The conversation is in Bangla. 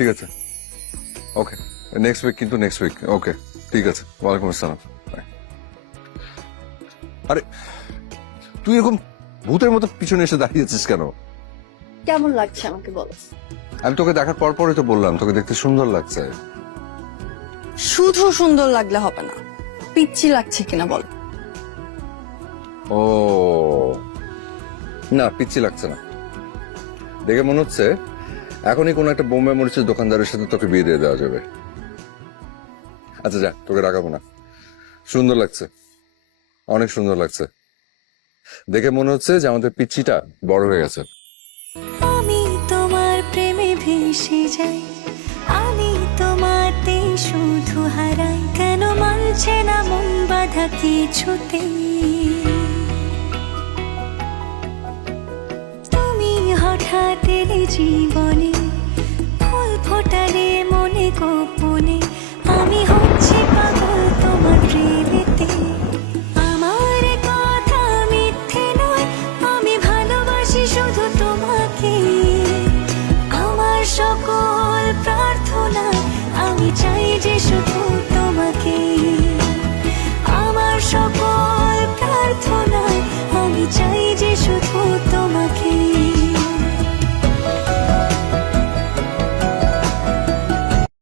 ঠিক আছে, ওকে, নেক্সট উইক, কিন্তু নেক্সট উইক। ওকে, ঠিক আছে, ওয়ালাইকুম আসসালাম। Bye. আরে তুই এরকম ভূতের মতো পিছনে এসে দাঁড়িয়েছিস কেন? কেমন লাগছে আমাকে বলো? আমি তোকে দেখার পর পরই তো বললাম তোকে দেখতে সুন্দর লাগছে। শুধু সুন্দর লাগলে হবে না, পিচ্ছি লাগছে কিনা বল। ও না, পিচ্ছি লাগছে না, দেখে মনে হচ্ছে এখনই কোনো একটা বোম্বে মরিচের দোকানদারের সাথে তোকে বিয়ে দিয়ে দেওয়া যাবে। আচ্ছা যা, তোকে রাখাবো না, সুন্দর লাগছে, অনেক সুন্দর লাগছে, দেখে মনে হচ্ছে যে আমাদের পিচ্ছিটা বড় হয়ে গেছে। আমি তোমার প্রেমে ভেসে যাই, আমি তোমাতে শুধু হারাই, কেন মানছে না মন বাধা কিছুতে। তুমি হঠাৎ এলে জীবনে, ফুল ফোটালে মনে গোপনে,